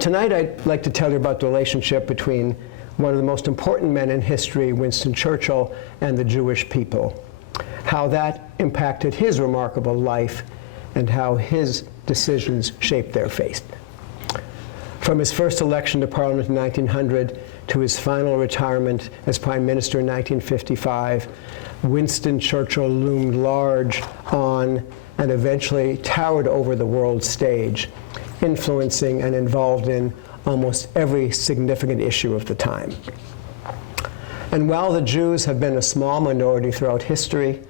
Tonight I'd like to tell you about the relationship between one of the most important men in history, Winston Churchill, and the Jewish people, how that impacted his remarkable life and how his decisions shaped their fate. From his first election to Parliament in 1900 to his final retirement as Prime Minister in 1955, Winston Churchill loomed large on and eventually towered over the world stage, influencing and involved in almost every significant issue of the time. And while the Jews have been a small minority throughout history,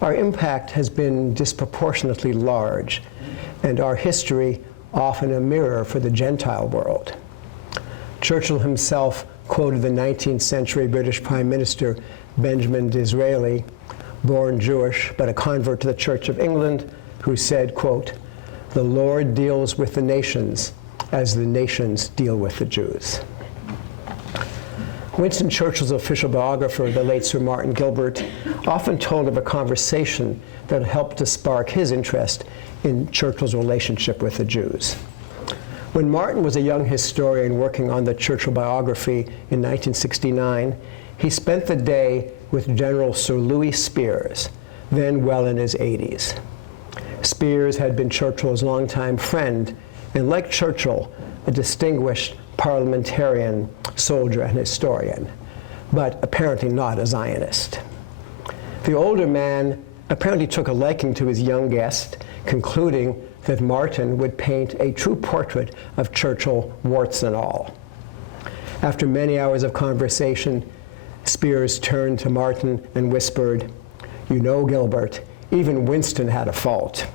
our impact has been disproportionately large, and our history often a mirror for the Gentile world. Churchill himself quoted the 19th century British Prime Minister Benjamin Disraeli, born Jewish but a convert to the Church of England, who said, quote, "The Lord deals with the nations as the nations deal with the Jews." Winston Churchill's official biographer, the late Sir Martin Gilbert, often told of a conversation that helped to spark his interest in Churchill's relationship with the Jews. When Martin was a young historian working on the Churchill biography in 1969, he spent the day with General Sir Louis Spears, then well in his 80s. Spears had been Churchill's longtime friend, and like Churchill, a distinguished parliamentarian, soldier, and historian, but apparently not a Zionist. The older man apparently took a liking to his young guest, concluding that Martin would paint a true portrait of Churchill, warts and all. After many hours of conversation, Spears turned to Martin and whispered, "You know, Gilbert, even Winston had a fault."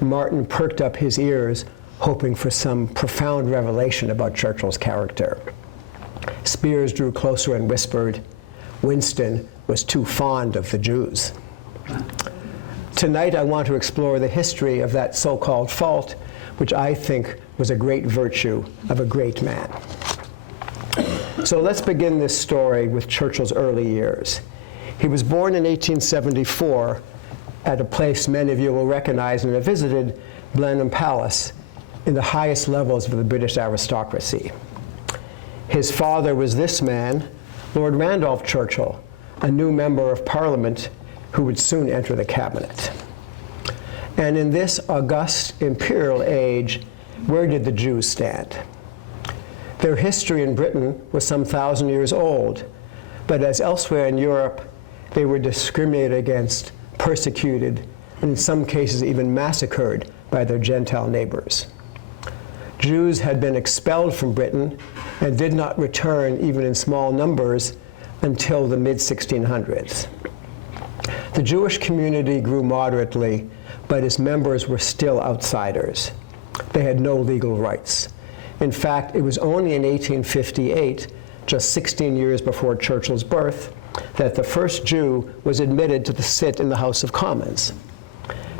Martin perked up his ears, hoping for some profound revelation about Churchill's character. Spears drew closer and whispered, "Winston was too fond of the Jews." Tonight I want to explore the history of that so-called fault, which I think was a great virtue of a great man. So let's begin this story with Churchill's early years. He was born in 1874 at a place many of you will recognize and have visited, Blenheim Palace, in the highest levels of the British aristocracy. His father was this man, Lord Randolph Churchill, a new member of Parliament who would soon enter the cabinet. And in this august imperial age, where did the Jews stand? Their history in Britain was some 1,000 years old, but as elsewhere in Europe, they were discriminated against, persecuted, and in some cases even massacred by their Gentile neighbors. Jews had been expelled from Britain and did not return even in small numbers until the mid-1600s. The Jewish community grew moderately, but its members were still outsiders. They had no legal rights. In fact, it was only in 1858, just 16 years before Churchill's birth, that the first Jew was admitted to sit in the House of Commons.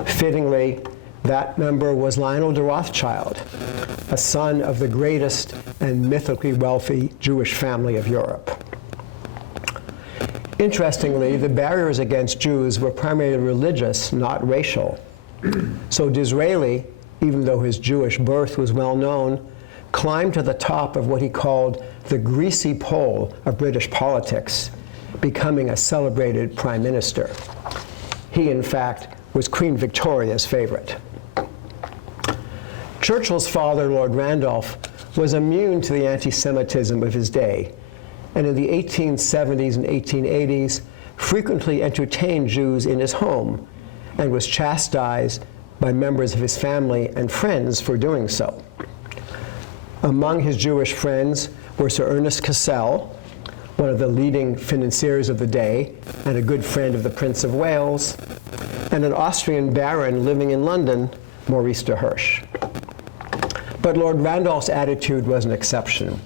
Fittingly, that member was Lionel de Rothschild, a son of the greatest and mythically wealthy Jewish family of Europe. Interestingly, the barriers against Jews were primarily religious, not racial. So Disraeli, even though his Jewish birth was well known, climbed to the top of what he called the greasy pole of British politics, becoming a celebrated prime minister. He, in fact, was Queen Victoria's favorite. Churchill's father, Lord Randolph, was immune to the anti-Semitism of his day, and in the 1870s and 1880s frequently entertained Jews in his home and was chastised by members of his family and friends for doing so. Among his Jewish friends were Sir Ernest Cassell, one of the leading financiers of the day and a good friend of the Prince of Wales, and an Austrian baron living in London, Maurice de Hirsch. But Lord Randolph's attitude was an exception.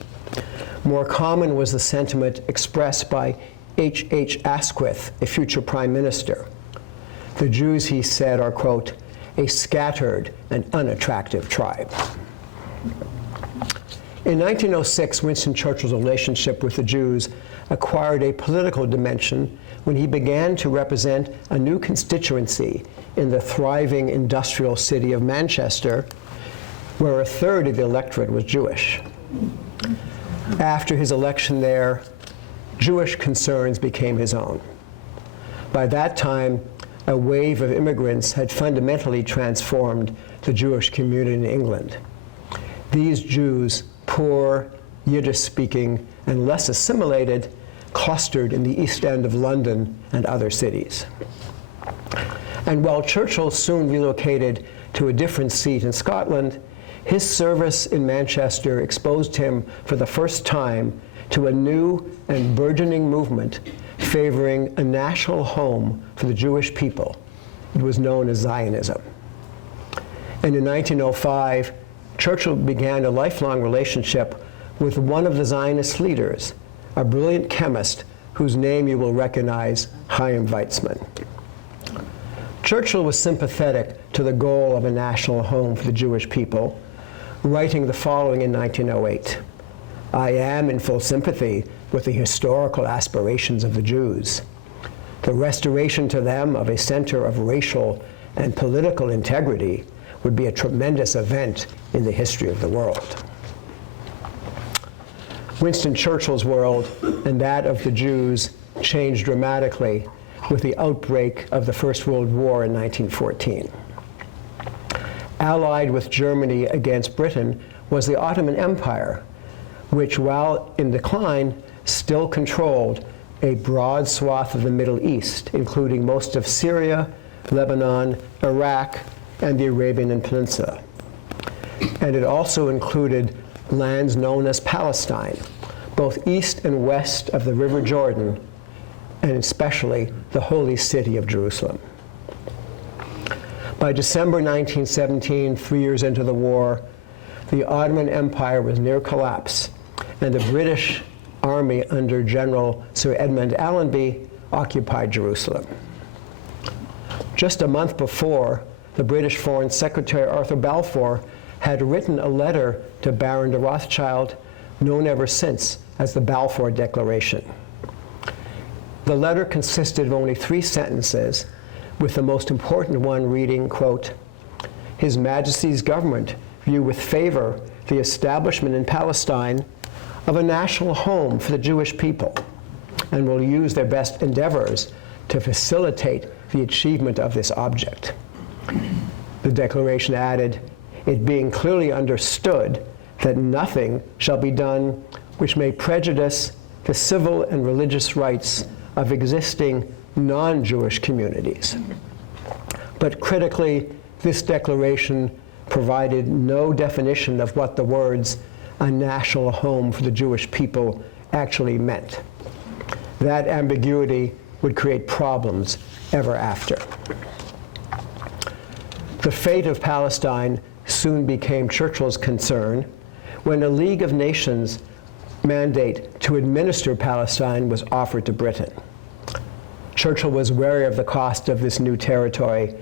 More common was the sentiment expressed by H.H. Asquith, a future prime minister. The Jews, he said, are, quote, a scattered and unattractive tribe. In 1906, Winston Churchill's relationship with the Jews acquired a political dimension when he began to represent a new constituency in the thriving industrial city of Manchester, where a third of the electorate was Jewish. After his election there, Jewish concerns became his own. By that time, a wave of immigrants had fundamentally transformed the Jewish community in England. These Jews, poor, Yiddish-speaking, and less assimilated, clustered in the East End of London and other cities. And while Churchill soon relocated to a different seat in Scotland, his service in Manchester exposed him for the first time to a new and burgeoning movement favoring a national home for the Jewish people. It was known as Zionism. And in 1905, Churchill began a lifelong relationship with one of the Zionist leaders, a brilliant chemist whose name you will recognize, Chaim Weizmann. Churchill was sympathetic to the goal of a national home for the Jewish people, writing the following in 1908. I am in full sympathy with the historical aspirations of the Jews. The restoration to them of a center of racial and political integrity would be a tremendous event in the history of the world. Winston Churchill's world and that of the Jews changed dramatically with the outbreak of the First World War in 1914. Allied with Germany against Britain was the Ottoman Empire, which, while in decline, still controlled a broad swath of the Middle East, including most of Syria, Lebanon, Iraq, and the Arabian Peninsula. And it also included lands known as Palestine, both east and west of the River Jordan, and especially the holy city of Jerusalem. By December 1917, 3 years into the war, the Ottoman Empire was near collapse, and the British Army under General Sir Edmund Allenby occupied Jerusalem. Just a month before, the British Foreign Secretary Arthur Balfour had written a letter to Baron de Rothschild, known ever since as the Balfour Declaration. The letter consisted of only 3 sentences, with the most important one reading, quote, His Majesty's government view with favor the establishment in Palestine of a national home for the Jewish people, and will use their best endeavors to facilitate the achievement of this object. The declaration added, it being clearly understood that nothing shall be done which may prejudice the civil and religious rights of existing non-Jewish communities. But critically, this declaration provided no definition of what the words a national home for the Jewish people actually meant. That ambiguity would create problems ever after. The fate of Palestine soon became Churchill's concern when a League of Nations mandate to administer Palestine was offered to Britain. Churchill was wary of the cost of this new territory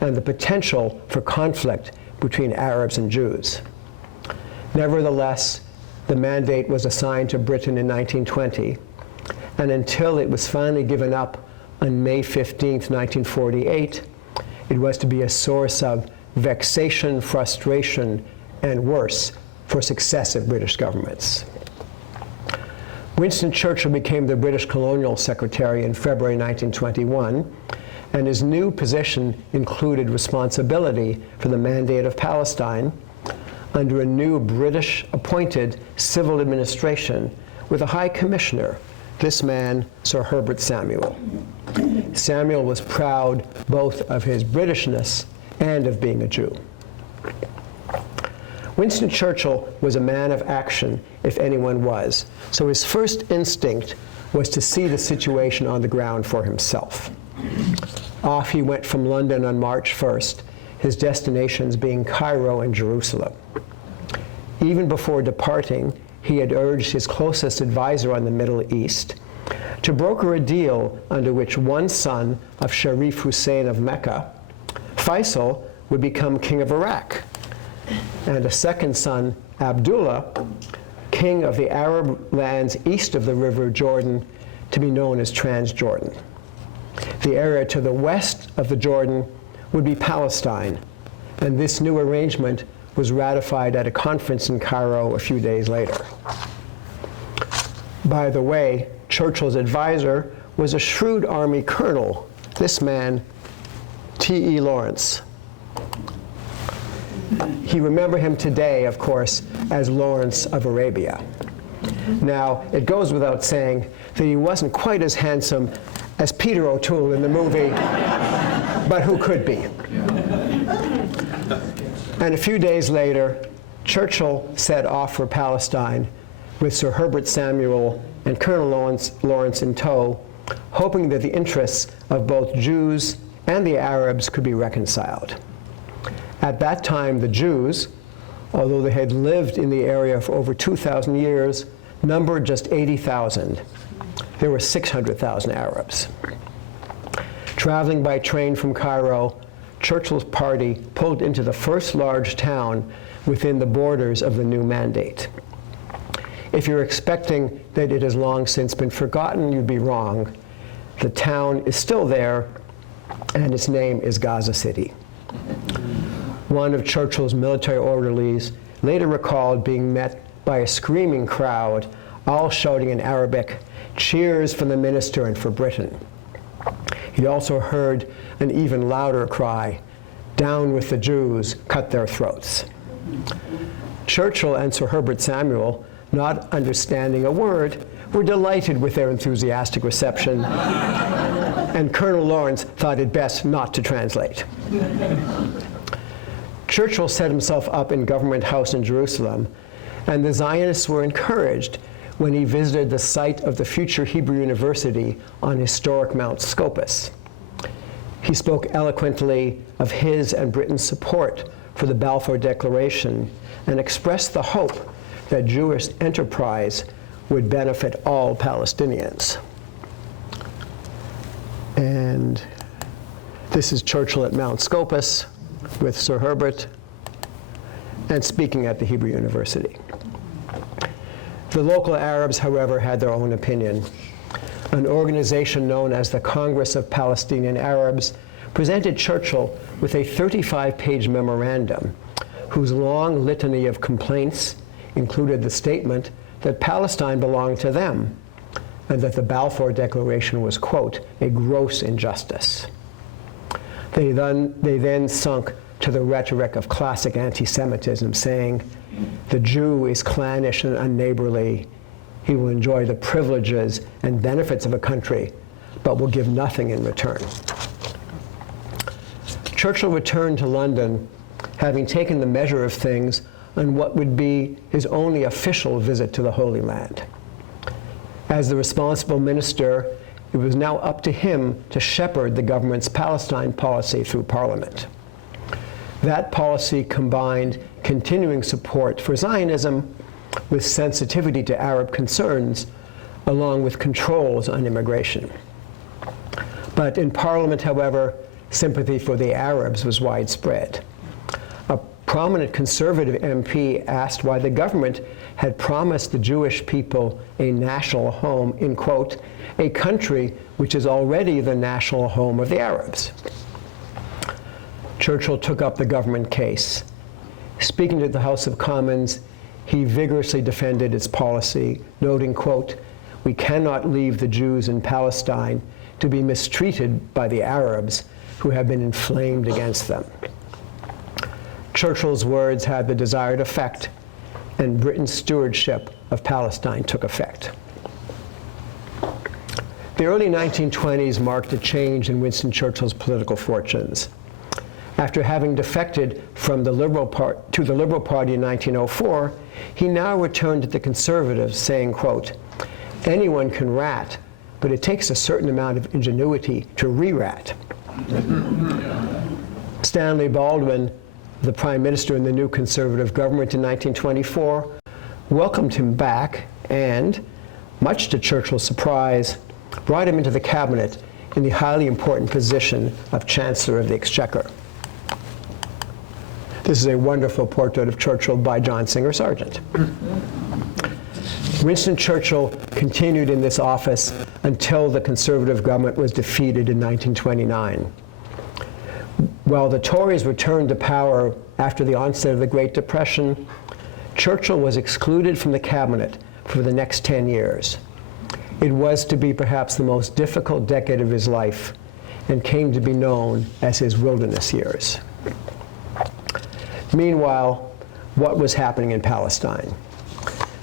and the potential for conflict between Arabs and Jews. Nevertheless, the mandate was assigned to Britain in 1920, and until it was finally given up on May 15, 1948, it was to be a source of vexation, frustration, and worse for successive British governments. Winston Churchill became the British Colonial Secretary in February 1921, and his new position included responsibility for the mandate of Palestine under a new British-appointed civil administration with a High Commissioner, this man, Sir Herbert Samuel. Samuel was proud both of his Britishness and of being a Jew. Winston Churchill was a man of action, if anyone was, so his first instinct was to see the situation on the ground for himself. Off he went from London on March 1st, his destinations being Cairo and Jerusalem. Even before departing, he had urged his closest advisor on the Middle East to broker a deal under which one son of Sharif Hussein of Mecca, Faisal, would become king of Iraq, and a second son, Abdullah, king of the Arab lands east of the River Jordan, to be known as Transjordan. The area to the west of the Jordan would be Palestine, and this new arrangement was ratified at a conference in Cairo a few days later. By the way, Churchill's advisor was a shrewd army colonel, this man, T.E. Lawrence. You remember him today, of course, as Lawrence of Arabia. Now, it goes without saying that he wasn't quite as handsome as Peter O'Toole in the movie, but who could be? And a few days later, Churchill set off for Palestine with Sir Herbert Samuel and Colonel Lawrence in tow, hoping that the interests of both Jews and the Arabs could be reconciled. At that time, the Jews, although they had lived in the area for over 2,000 years, numbered just 80,000. There were 600,000 Arabs. Traveling by train from Cairo, Churchill's party pulled into the first large town within the borders of the new mandate. If you're expecting that it has long since been forgotten, you'd be wrong. The town is still there, and its name is Gaza City. One of Churchill's military orderlies later recalled being met by a screaming crowd, all shouting in Arabic, "Cheers for the minister and for Britain." He also heard an even louder cry, "Down with the Jews, cut their throats." Churchill and Sir Herbert Samuel, not understanding a word, were delighted with their enthusiastic reception, and Colonel Lawrence thought it best not to translate. Churchill set himself up in Government House in Jerusalem, and the Zionists were encouraged when he visited the site of the future Hebrew University on historic Mount Scopus. He spoke eloquently of his and Britain's support for the Balfour Declaration and expressed the hope that Jewish enterprise would benefit all Palestinians. And this is Churchill at Mount Scopus with Sir Herbert and speaking at the Hebrew University. The local Arabs, however, had their own opinion. An organization known as the Congress of Palestinian Arabs presented Churchill with a 35-page memorandum whose long litany of complaints included the statement that Palestine belonged to them and that the Balfour Declaration was, quote, a gross injustice. They then sunk to the rhetoric of classic anti-Semitism, saying, "The Jew is clannish and unneighborly. He will enjoy the privileges and benefits of a country, but will give nothing in return." Churchill returned to London, having taken the measure of things on what would be his only official visit to the Holy Land. As the responsible minister, it was now up to him to shepherd the government's Palestine policy through Parliament. That policy combined continuing support for Zionism with sensitivity to Arab concerns, along with controls on immigration. But in Parliament, however, sympathy for the Arabs was widespread. A prominent conservative MP asked why the government had promised the Jewish people a national home in, quote, a country which is already the national home of the Arabs. Churchill took up the government case. Speaking to the House of Commons, he vigorously defended its policy, noting, quote, we cannot leave the Jews in Palestine to be mistreated by the Arabs who have been inflamed against them. Churchill's words had the desired effect, and Britain's stewardship of Palestine took effect. The early 1920s marked a change in Winston Churchill's political fortunes. After having defected from the Liberal to the Liberal Party in 1904, he now returned to the Conservatives, saying, quote, anyone can rat, but it takes a certain amount of ingenuity to re-rat. Stanley Baldwin, the Prime Minister in the new Conservative government in 1924, welcomed him back and, much to Churchill's surprise, brought him into the cabinet in the highly important position of Chancellor of the Exchequer. This is a wonderful portrait of Churchill by John Singer Sargent. Winston Churchill continued in this office until the Conservative government was defeated in 1929. While the Tories returned to power after the onset of the Great Depression, Churchill was excluded from the cabinet for the next 10 years. It was to be perhaps the most difficult decade of his life and came to be known as his wilderness years. Meanwhile, what was happening in Palestine?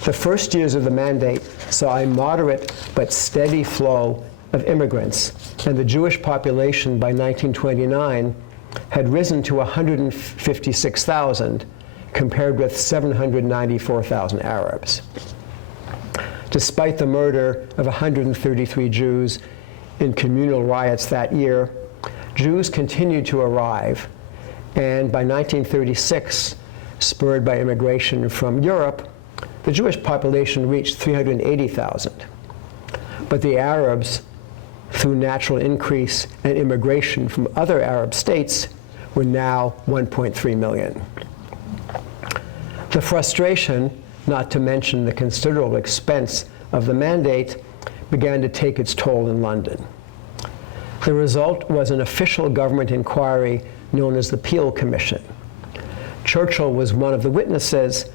The first years of the mandate saw a moderate but steady flow of immigrants, and the Jewish population by 1929 had risen to 156,000, compared with 794,000 Arabs. Despite the murder of 133 Jews in communal riots that year, Jews continued to arrive, and by 1936, spurred by immigration from Europe, the Jewish population reached 380,000. But the Arabs, through natural increase and immigration from other Arab states, were now 1.3 million. The frustration, not to mention the considerable expense of the mandate, began to take its toll in London. The result was an official government inquiry known as the Peel Commission. Churchill was one of the witnesses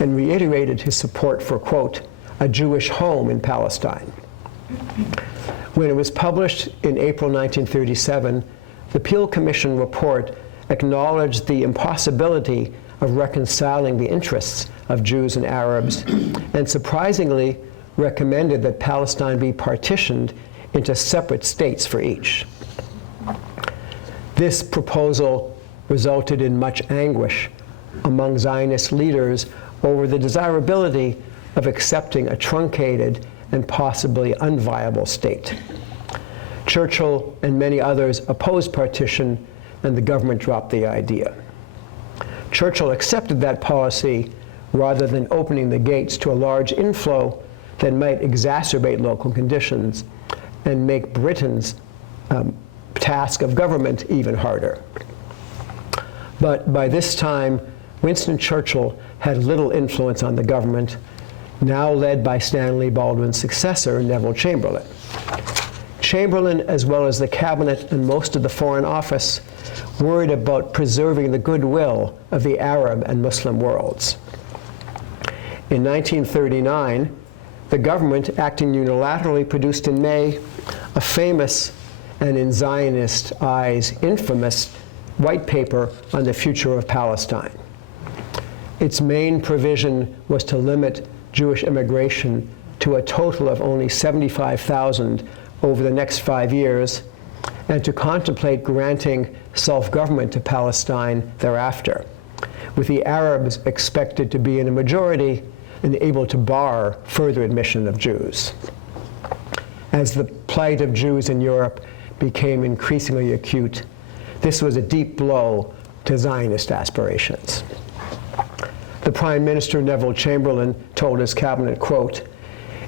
and reiterated his support for, quote, a Jewish home in Palestine. When it was published in April 1937, the Peel Commission report acknowledged the impossibility of reconciling the interests of Jews and Arabs, and surprisingly recommended that Palestine be partitioned into separate states for each. This proposal resulted in much anguish among Zionist leaders over the desirability of accepting a truncated and possibly unviable state. Churchill and many others opposed partition, and the government dropped the idea. Churchill accepted that policy rather than opening the gates to a large inflow that might exacerbate local conditions and make Britain's task of government even harder. But by this time, Winston Churchill had little influence on the government, now led by Stanley Baldwin's successor, Neville Chamberlain. Chamberlain, as well as the cabinet and most of the Foreign Office, worried about preserving the goodwill of the Arab and Muslim worlds. In 1939, the government, acting unilaterally, produced in May a famous and, in Zionist eyes, infamous white paper on the future of Palestine. Its main provision was to limit Jewish immigration to a total of only 75,000 over the next 5 years, and to contemplate granting self-government to Palestine thereafter, with the Arabs expected to be in a majority and able to bar further admission of Jews. As the plight of Jews in Europe became increasingly acute, this was a deep blow to Zionist aspirations. The Prime Minister, Neville Chamberlain, told his cabinet, quote,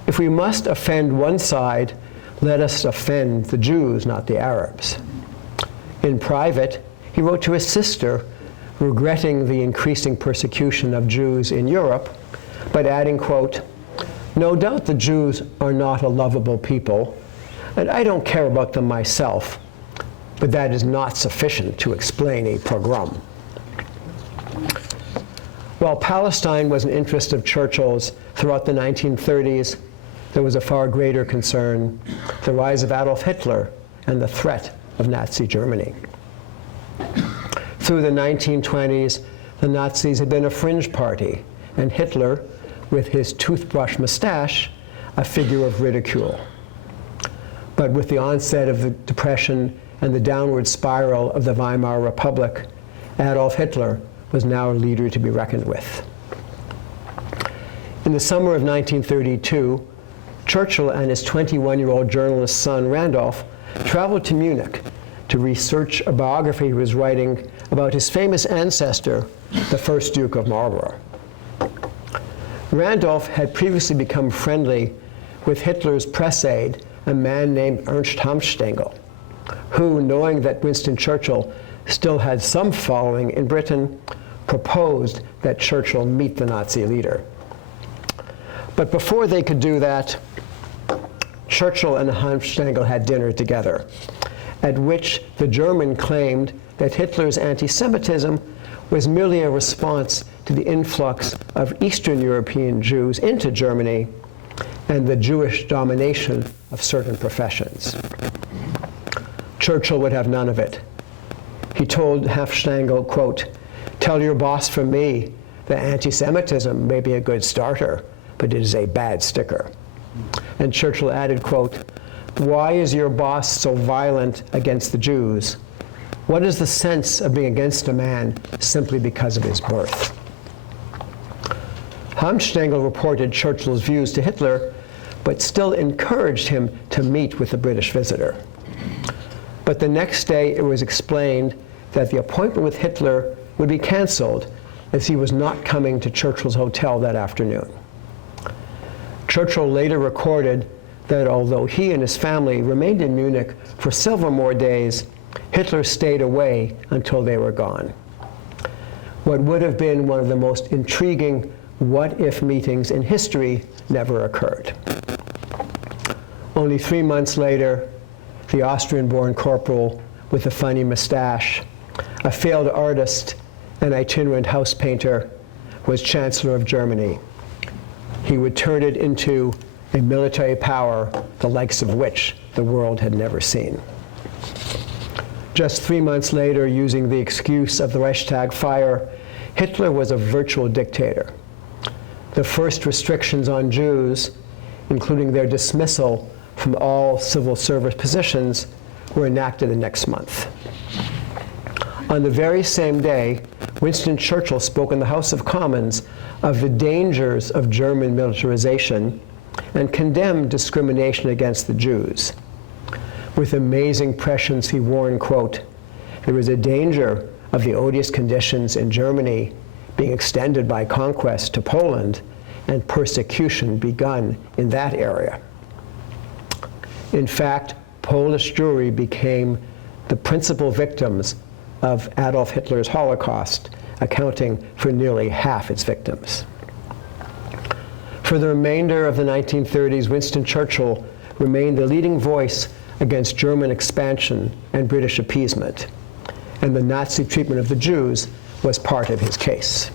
if we must offend one side, let us offend the Jews, not the Arabs. In private, he wrote to his sister, regretting the increasing persecution of Jews in Europe, but adding, quote, no doubt the Jews are not a lovable people, and I don't care about them myself, but that is not sufficient to explain a pogrom. While Palestine was an interest of Churchill's throughout the 1930s, there was a far greater concern, the rise of Adolf Hitler and the threat of Nazi Germany. Through the 1920s, the Nazis had been a fringe party, and Hitler, with his toothbrush mustache, a figure of ridicule. But with the onset of the Depression and the downward spiral of the Weimar Republic, Adolf Hitler was now a leader to be reckoned with. In the summer of 1932, Churchill and his 21-year-old journalist son, Randolph, traveled to Munich to research a biography he was writing about his famous ancestor, the first Duke of Marlborough. Randolph had previously become friendly with Hitler's press aide, a man named Ernst Hamstengel, who, knowing that Winston Churchill still had some following in Britain, proposed that Churchill meet the Nazi leader. But before they could do that, Churchill and Hamstengel had dinner together, at which the German claimed that Hitler's anti-Semitism was merely a response to the influx of Eastern European Jews into Germany and the Jewish domination of certain professions. Churchill would have none of it. He told Hafstangl, quote, "Tell your boss from me that anti-Semitism may be a good starter, but it is a bad sticker." And Churchill added, quote, "Why is your boss so violent against the Jews? What is the sense of being against a man simply because of his birth?" Hafstangl reported Churchill's views to Hitler, but still encouraged him to meet with the British visitor. But the next day it was explained that the appointment with Hitler would be canceled as he was not coming to Churchill's hotel that afternoon. Churchill later recorded that although he and his family remained in Munich for several more days, Hitler stayed away until they were gone. What would have been one of the most intriguing what-if meetings in history never occurred. Only 3 months later, the Austrian-born corporal with a funny mustache, a failed artist, an itinerant house painter, was Chancellor of Germany. He would turn it into a military power the likes of which the world had never seen. Just 3 months later, using the excuse of the Reichstag fire, Hitler was a virtual dictator. The first restrictions on Jews, including their dismissal from all civil service positions, were enacted the next month. On the very same day, Winston Churchill spoke in the House of Commons of the dangers of German militarization and condemned discrimination against the Jews. With amazing prescience, he warned, quote, "There is a danger of the odious conditions in Germany being extended by conquest to Poland and persecution begun in that area." In fact, Polish Jewry became the principal victims of Adolf Hitler's Holocaust, accounting for nearly half its victims. For the remainder of the 1930s, Winston Churchill remained the leading voice against German expansion and British appeasement, and the Nazi treatment of the Jews was part of his case.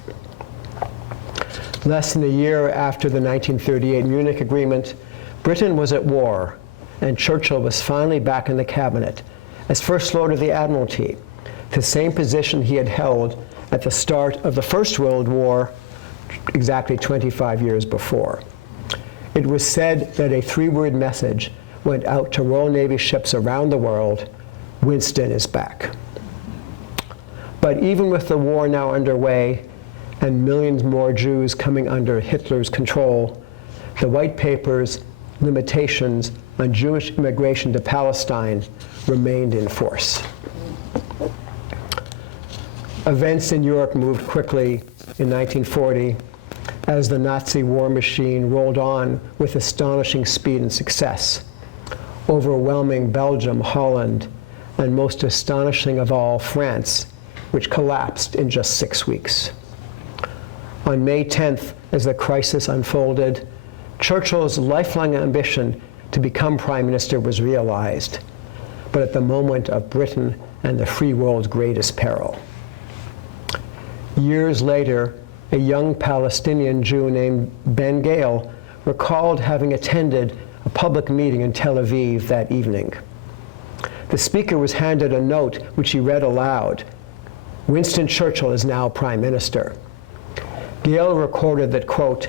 Less than a year after the 1938 Munich Agreement, Britain was at war, and Churchill was finally back in the cabinet as First Lord of the Admiralty, the same position he had held at the start of the First World War, exactly 25 years before. It was said that a 3-word message went out to Royal Navy ships around the world: "Winston is back." But even with the war now underway and millions more Jews coming under Hitler's control, the White Paper's limitations on Jewish immigration to Palestine remained in force. Events in Europe moved quickly in 1940 as the Nazi war machine rolled on with astonishing speed and success, overwhelming Belgium, Holland, and most astonishing of all, France, which collapsed in just 6 weeks. On May 10th, as the crisis unfolded, Churchill's lifelong ambition to become prime minister was realized, but at the moment of Britain and the free world's greatest peril. Years later, a young Palestinian Jew named Ben Gale recalled having attended a public meeting in Tel Aviv that evening. The speaker was handed a note which he read aloud: "Winston Churchill is now prime minister." Gale recorded that, quote,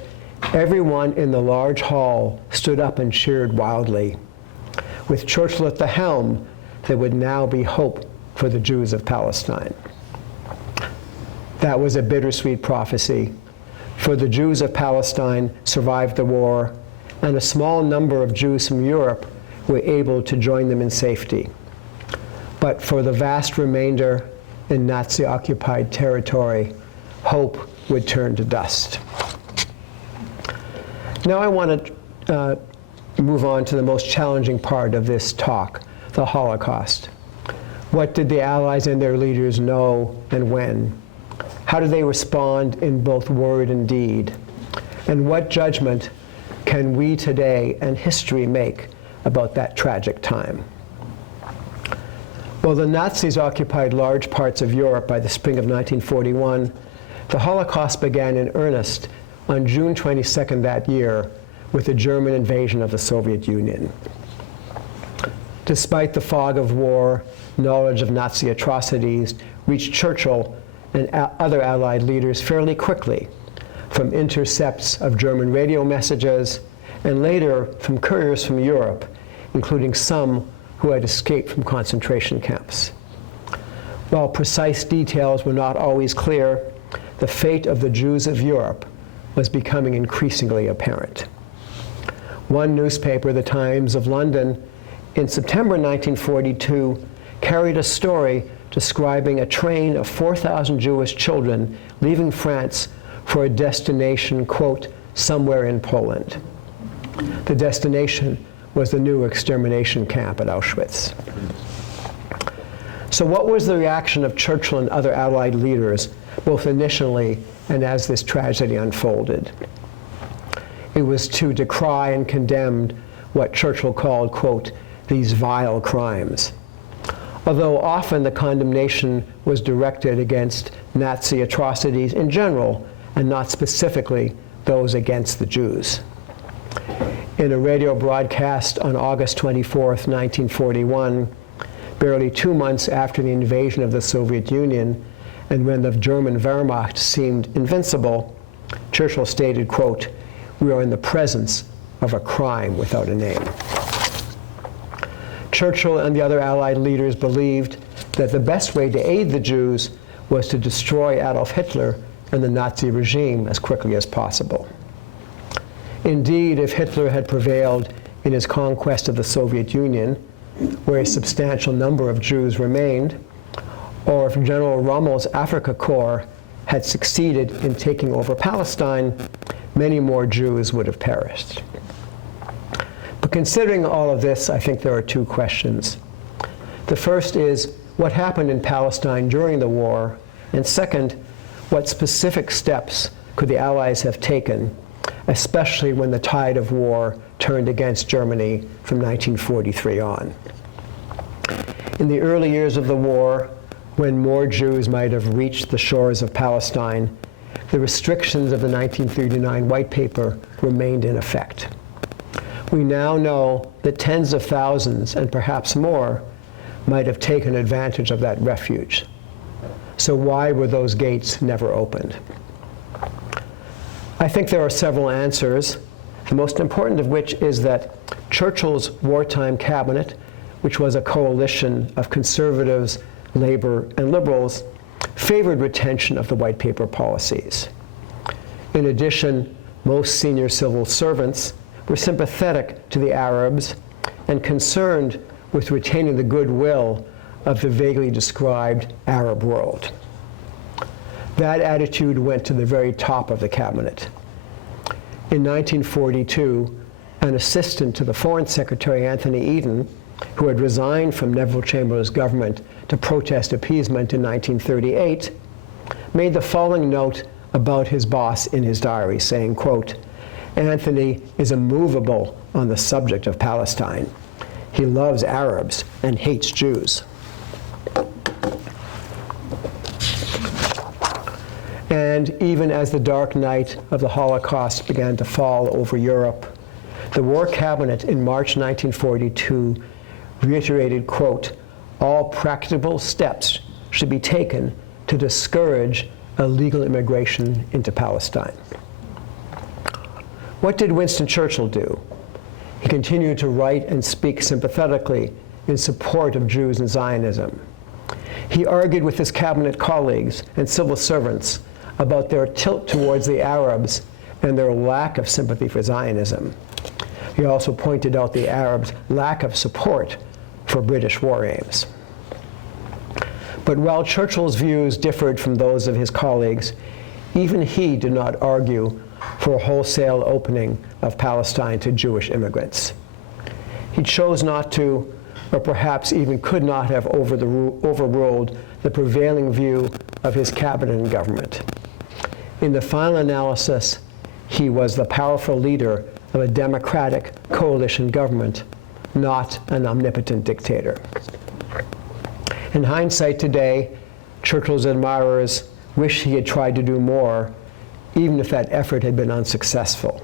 "Everyone in the large hall stood up and cheered wildly. With Churchill at the helm, there would now be hope for the Jews of Palestine." That was a bittersweet prophecy, for the Jews of Palestine survived the war, and a small number of Jews from Europe were able to join them in safety. But for the vast remainder in Nazi-occupied territory, hope would turn to dust. Now I want to move on to the most challenging part of this talk, the Holocaust. What did the Allies and their leaders know and when? How did they respond in both word and deed? And what judgment can we today and history make about that tragic time? While the Nazis occupied large parts of Europe by the spring of 1941, the Holocaust began in earnest on June 22nd that year with the German invasion of the Soviet Union. Despite the fog of war, knowledge of Nazi atrocities reached Churchill and other Allied leaders fairly quickly, from intercepts of German radio messages, and later from couriers from Europe, including some who had escaped from concentration camps. While precise details were not always clear, the fate of the Jews of Europe was becoming increasingly apparent. One newspaper, the Times of London, in September 1942, carried a story describing a train of 4,000 Jewish children leaving France for a destination, quote, somewhere in Poland. The destination was the new extermination camp at Auschwitz. So what was the reaction of Churchill and other Allied leaders, both initially and as this tragedy unfolded? It was to decry and condemn what Churchill called, quote, these vile crimes. Although often the condemnation was directed against Nazi atrocities in general, and not specifically those against the Jews. In a radio broadcast on August 24th, 1941, barely 2 months after the invasion of the Soviet Union, and when the German Wehrmacht seemed invincible, Churchill stated, quote, we are in the presence of a crime without a name. Churchill and the other Allied leaders believed that the best way to aid the Jews was to destroy Adolf Hitler and the Nazi regime as quickly as possible. Indeed, if Hitler had prevailed in his conquest of the Soviet Union, where a substantial number of Jews remained, or if General Rommel's Afrika Korps had succeeded in taking over Palestine, many more Jews would have perished. But considering all of this, I think there are two questions. The first is, what happened in Palestine during the war? And second, what specific steps could the Allies have taken, especially when the tide of war turned against Germany from 1943 on? In the early years of the war, when more Jews might have reached the shores of Palestine, the restrictions of the 1939 White Paper remained in effect. We now know that tens of thousands, and perhaps more, might have taken advantage of that refuge. So why were those gates never opened? I think there are several answers, the most important of which is that Churchill's wartime cabinet, which was a coalition of conservatives, labor, and liberals, favored retention of the White Paper policies. In addition, most senior civil servants were sympathetic to the Arabs and concerned with retaining the goodwill of the vaguely described Arab world. That attitude went to the very top of the cabinet. In 1942, an assistant to the Foreign Secretary Anthony Eden, who had resigned from Neville Chamberlain's government to protest appeasement in 1938, made the following note about his boss in his diary, saying, quote, Anthony is immovable on the subject of Palestine. He loves Arabs and hates Jews. And even as the dark night of the Holocaust began to fall over Europe, the War Cabinet in March 1942 reiterated, quote, all practicable steps should be taken to discourage illegal immigration into Palestine. What did Winston Churchill do? He continued to write and speak sympathetically in support of Jews and Zionism. He argued with his cabinet colleagues and civil servants about their tilt towards the Arabs and their lack of sympathy for Zionism. He also pointed out the Arabs' lack of support for British war aims. But while Churchill's views differed from those of his colleagues, even he did not argue for a wholesale opening of Palestine to Jewish immigrants. He chose not to, or perhaps even could not have overruled the prevailing view of his cabinet and government. In the final analysis, he was the powerful leader of a democratic coalition government, not an omnipotent dictator. In hindsight today, Churchill's admirers wish he had tried to do more, even if that effort had been unsuccessful.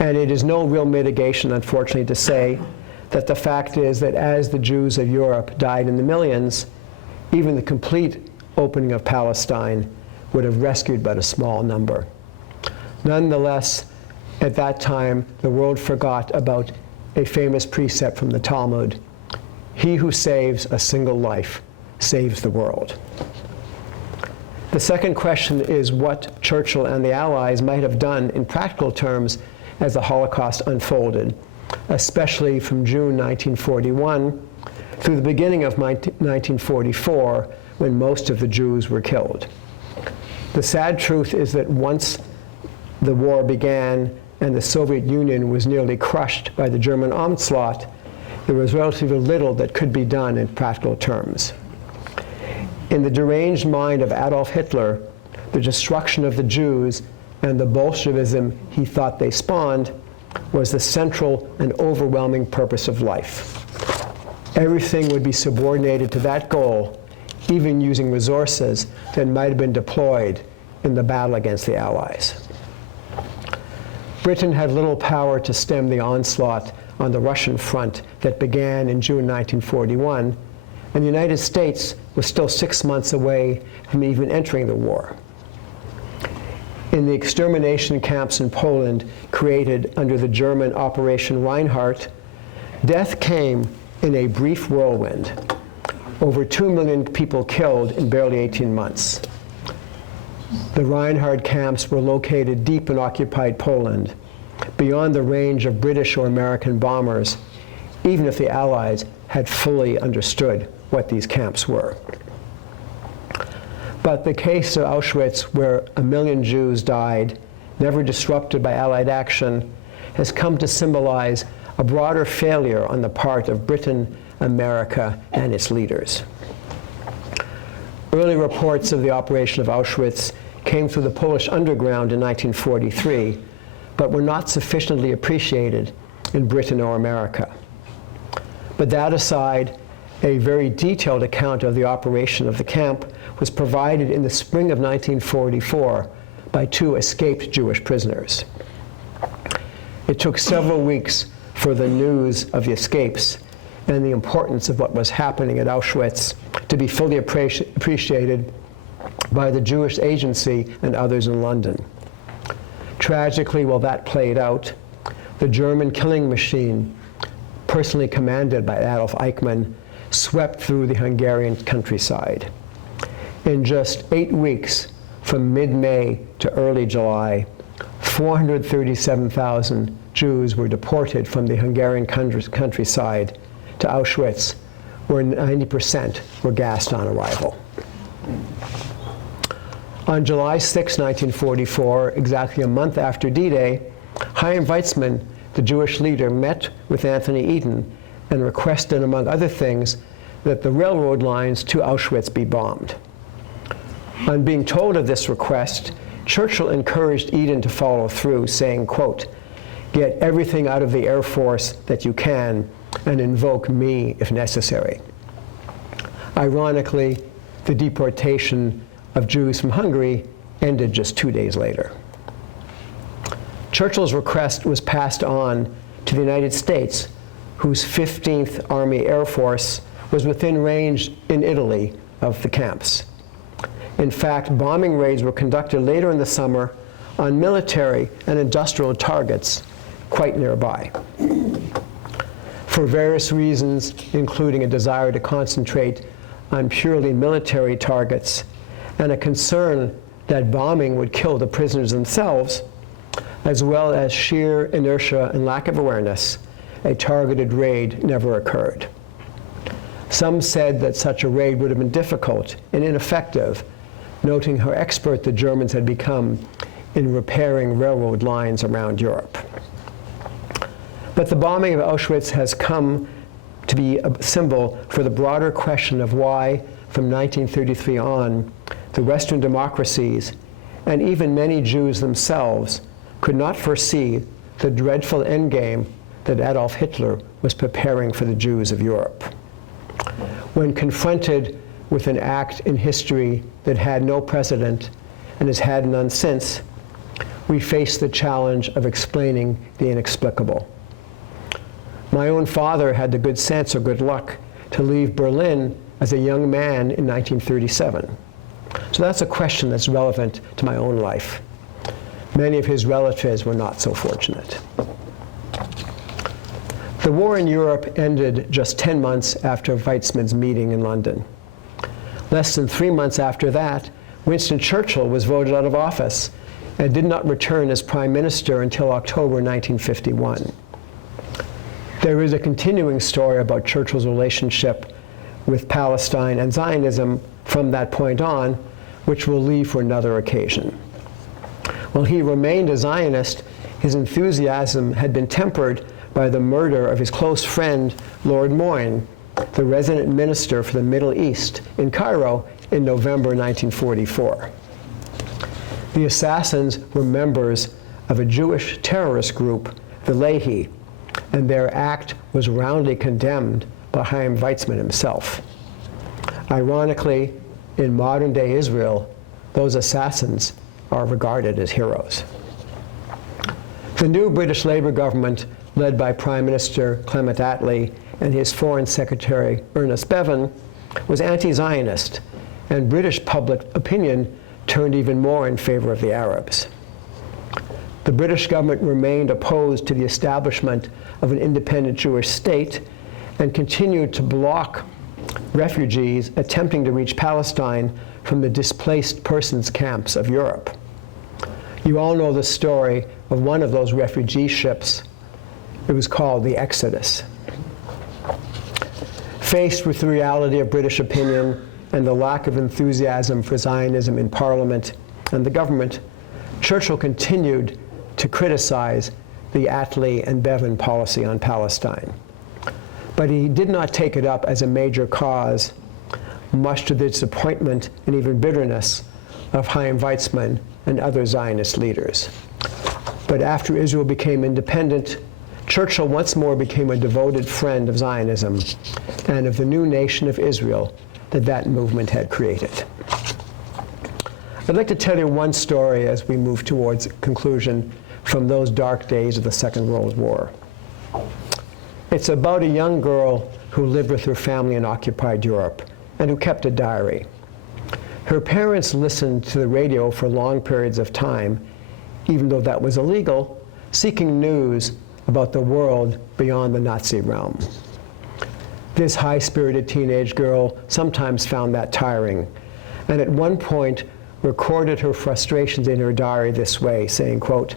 And it is no real mitigation, unfortunately, to say that the fact is that as the Jews of Europe died in the millions, even the complete opening of Palestine would have rescued but a small number. Nonetheless, at that time, the world forgot about a famous precept from the Talmud: he who saves a single life saves the world. The second question is what Churchill and the Allies might have done in practical terms as the Holocaust unfolded, especially from June 1941 through the beginning of 1944, when most of the Jews were killed. The sad truth is that once the war began and the Soviet Union was nearly crushed by the German onslaught, there was relatively little that could be done in practical terms. In the deranged mind of Adolf Hitler, the destruction of the Jews and the Bolshevism he thought they spawned was the central and overwhelming purpose of life. Everything would be subordinated to that goal, even using resources that might have been deployed in the battle against the Allies. Britain had little power to stem the onslaught on the Russian front that began in June 1941, and the United States was still 6 months away from even entering the war. In the extermination camps in Poland created under the German Operation Reinhardt, death came in a brief whirlwind. Over 2 million people killed in barely 18 months. The Reinhardt camps were located deep in occupied Poland, beyond the range of British or American bombers, even if the Allies had fully understood what these camps were. But the case of Auschwitz, where 1 million Jews died, never disrupted by Allied action, has come to symbolize a broader failure on the part of Britain, America, and its leaders. Early reports of the operation of Auschwitz came through the Polish underground in 1943, but were not sufficiently appreciated in Britain or America. But that aside, a very detailed account of the operation of the camp was provided in the spring of 1944 by 2 escaped Jewish prisoners. It took several weeks for the news of the escapes and the importance of what was happening at Auschwitz to be fully appreciated by the Jewish Agency and others in London. Tragically, while that played out, the German killing machine, personally commanded by Adolf Eichmann, swept through the Hungarian countryside. In just 8 weeks, from mid-May to early July, 437,000 Jews were deported from the Hungarian countryside to Auschwitz, where 90% were gassed on arrival. On July 6, 1944, exactly a month after D-Day, Chaim Weizmann, the Jewish leader, met with Anthony Eden and requested, among other things, that the railroad lines to Auschwitz be bombed. On being told of this request, Churchill encouraged Eden to follow through, saying, quote, "Get everything out of the Air Force that you can and invoke me if necessary." Ironically, the deportation of Jews from Hungary ended just 2 days later. Churchill's request was passed on to the United States, whose 15th Army Air Force was within range in Italy of the camps. In fact, bombing raids were conducted later in the summer on military and industrial targets quite nearby. For various reasons, including a desire to concentrate on purely military targets and a concern that bombing would kill the prisoners themselves, as well as sheer inertia and lack of awareness, a targeted raid never occurred. Some said that such a raid would have been difficult and ineffective, noting how expert the Germans had become in repairing railroad lines around Europe. But the bombing of Auschwitz has come to be a symbol for the broader question of why, from 1933 on, the Western democracies, and even many Jews themselves, could not foresee the dreadful endgame that Adolf Hitler was preparing for the Jews of Europe. When confronted with an act in history that had no precedent and has had none since, we face the challenge of explaining the inexplicable. My own father had the good sense or good luck to leave Berlin as a young man in 1937. So that's a question that's relevant to my own life. Many of his relatives were not so fortunate. The war in Europe ended just 10 months after Weizmann's meeting in London. Less than 3 months after that, Winston Churchill was voted out of office and did not return as prime minister until October 1951. There is a continuing story about Churchill's relationship with Palestine and Zionism from that point on, which we'll leave for another occasion. While he remained a Zionist, his enthusiasm had been tempered by the murder of his close friend, Lord Moyne, the resident minister for the Middle East in Cairo in November 1944. The assassins were members of a Jewish terrorist group, the Lehi, and their act was roundly condemned by Chaim Weizmann himself. Ironically, in modern-day Israel, those assassins are regarded as heroes. The new British Labour government, led by Prime Minister Clement Attlee and his Foreign Secretary Ernest Bevin, was anti-Zionist, and British public opinion turned even more in favor of the Arabs. The British government remained opposed to the establishment of an independent Jewish state and continued to block refugees attempting to reach Palestine from the displaced persons camps of Europe. You all know the story of one of those refugee ships. It was called the Exodus. Faced with the reality of British opinion and the lack of enthusiasm for Zionism in Parliament and the government, Churchill continued to criticize the Attlee and Bevin policy on Palestine. But he did not take it up as a major cause, much to the disappointment and even bitterness of Chaim Weizmann and other Zionist leaders. But after Israel became independent, Churchill once more became a devoted friend of Zionism and of the new nation of Israel that movement had created. I'd like to tell you one story as we move towards conclusion from those dark days of the Second World War. It's about a young girl who lived with her family in occupied Europe and who kept a diary. Her parents listened to the radio for long periods of time, even though that was illegal, seeking news about the world beyond the Nazi realm. This high-spirited teenage girl sometimes found that tiring, and at one point recorded her frustrations in her diary this way, saying, quote,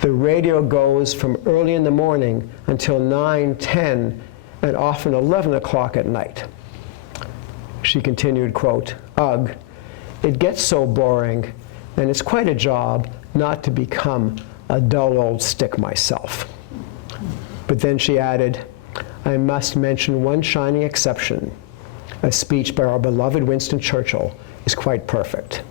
"The radio goes from early in the morning until 9, 10, and often 11 o'clock at night." She continued, quote, "Ugh, it gets so boring, and it's quite a job not to become a dull old stick myself." But then she added, "I must mention one shining exception. A speech by our beloved Winston Churchill is quite perfect."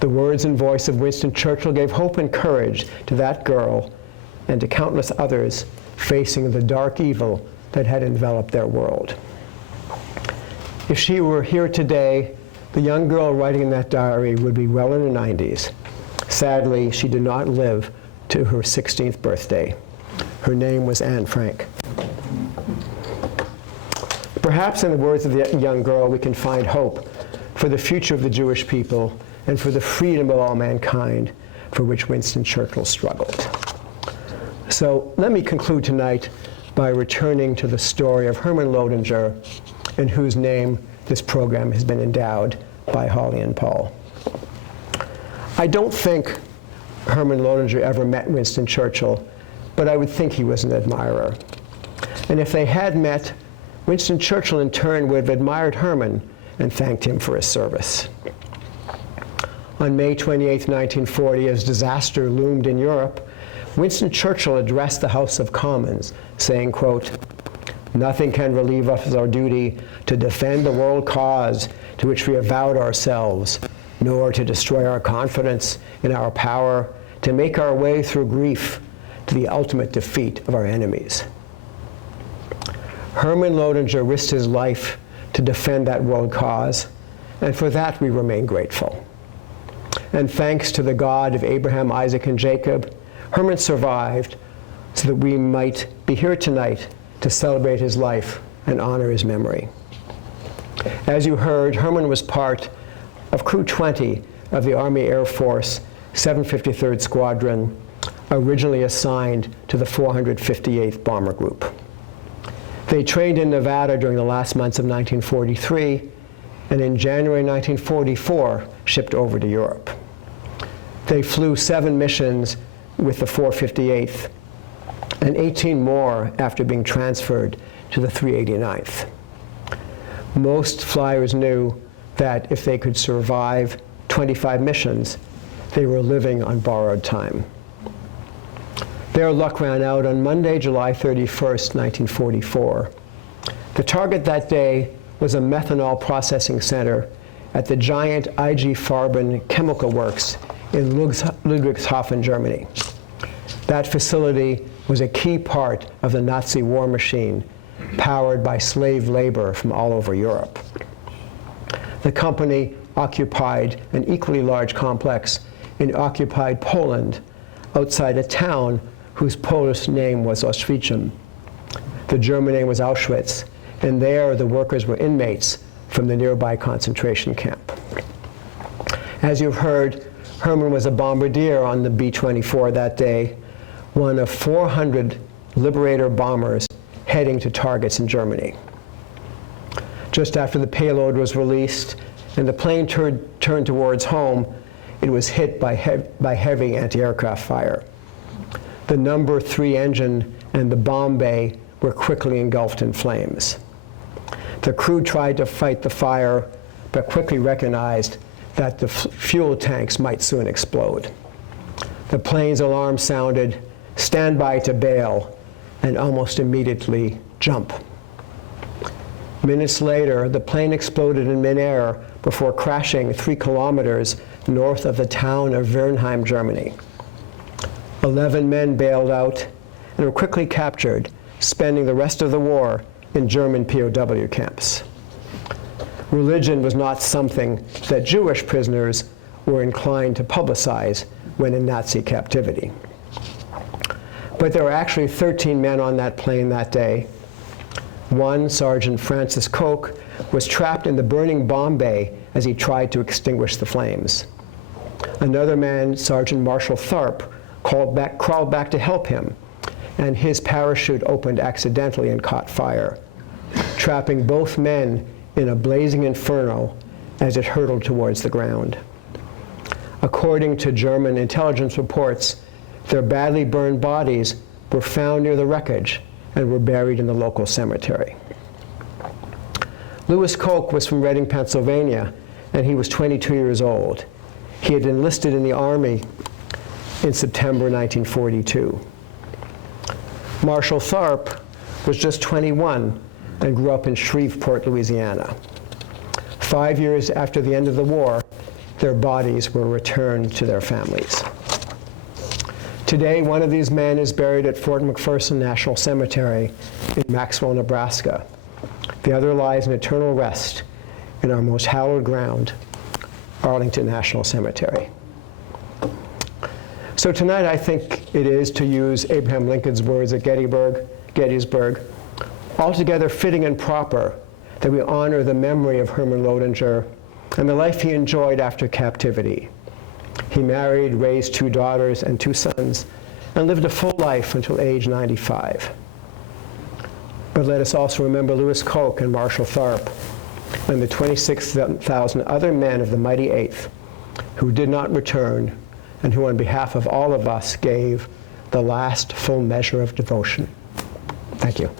The words and voice of Winston Churchill gave hope and courage to that girl and to countless others facing the dark evil that had enveloped their world. If she were here today, the young girl writing in that diary would be well in her 90s. Sadly, she did not live to her 16th birthday. Her name was Anne Frank. Perhaps in the words of the young girl, we can find hope for the future of the Jewish people and for the freedom of all mankind for which Winston Churchill struggled. So let me conclude tonight by returning to the story of Herman Lodinger, in whose name this program has been endowed by Holly and Paul. I don't think Herman Lodinger ever met Winston Churchill, but I would think he was an admirer. And if they had met, Winston Churchill in turn would have admired Herman and thanked him for his service. On May 28, 1940, as disaster loomed in Europe, Winston Churchill addressed the House of Commons, saying, quote, "Nothing can relieve us of our duty to defend the world cause to which we have vowed ourselves, nor to destroy our confidence in our power to make our way through grief to the ultimate defeat of our enemies." Herman Lodinger risked his life to defend that world cause, and for that we remain grateful. And thanks to the God of Abraham, Isaac, and Jacob, Herman survived so that we might be here tonight to celebrate his life and honor his memory. As you heard, Herman was part of Crew 20 of the Army Air Force 753rd Squadron, originally assigned to the 458th Bomber Group. They trained in Nevada during the last months of 1943, and in January 1944, shipped over to Europe. They flew 7 missions with the 458th, and 18 more after being transferred to the 389th. Most flyers knew that if they could survive 25 missions, they were living on borrowed time. Their luck ran out on Monday, July 31st, 1944. The target that day was a methanol processing center at the giant IG Farben chemical works in Ludwigshafen, Germany. That facility was a key part of the Nazi war machine, powered by slave labor from all over Europe. The company occupied an equally large complex in occupied Poland, outside a town whose Polish name was Auschwitz. The German name was Auschwitz, and there the workers were inmates from the nearby concentration camp. As you've heard, Herman was a bombardier on the B-24 that day, one of 400 Liberator bombers heading to targets in Germany. Just after the payload was released and the plane turned towards home, it was hit by heavy anti-aircraft fire. The number 3 engine and the bomb bay were quickly engulfed in flames. The crew tried to fight the fire, but quickly recognized that the fuel tanks might soon explode. The plane's alarm sounded, "Stand by to bail," and almost immediately jump. Minutes later, the plane exploded in midair before crashing 3 kilometers north of the town of Wernheim, Germany. 11 men bailed out and were quickly captured, spending the rest of the war in German POW camps. Religion was not something that Jewish prisoners were inclined to publicize when in Nazi captivity. But there were actually 13 men on that plane that day. One, Sergeant Francis Koch, was trapped in the burning bomb bay as he tried to extinguish the flames. Another man, Sergeant Marshall Tharp, crawled back to help him, and his parachute opened accidentally and caught fire, trapping both men in a blazing inferno as it hurtled towards the ground. According to German intelligence reports, their badly burned bodies were found near the wreckage and were buried in the local cemetery. Louis Koch was from Reading, Pennsylvania, and he was 22 years old. He had enlisted in the Army in September 1942. Marshall Tharp was just 21 and grew up in Shreveport, Louisiana. 5 years after the end of the war, their bodies were returned to their families. Today, one of these men is buried at Fort McPherson National Cemetery in Maxwell, Nebraska. The other lies in eternal rest in our most hallowed ground, Arlington National Cemetery. So tonight, I think it is, to use Abraham Lincoln's words at Gettysburg, altogether fitting and proper that we honor the memory of Herman Lodinger and the life he enjoyed after captivity. He married, raised 2 daughters and 2 sons, and lived a full life until age 95. But let us also remember Louis Koch and Marshall Tharp and the 26,000 other men of the mighty 8th who did not return and who on behalf of all of us gave the last full measure of devotion. Thank you.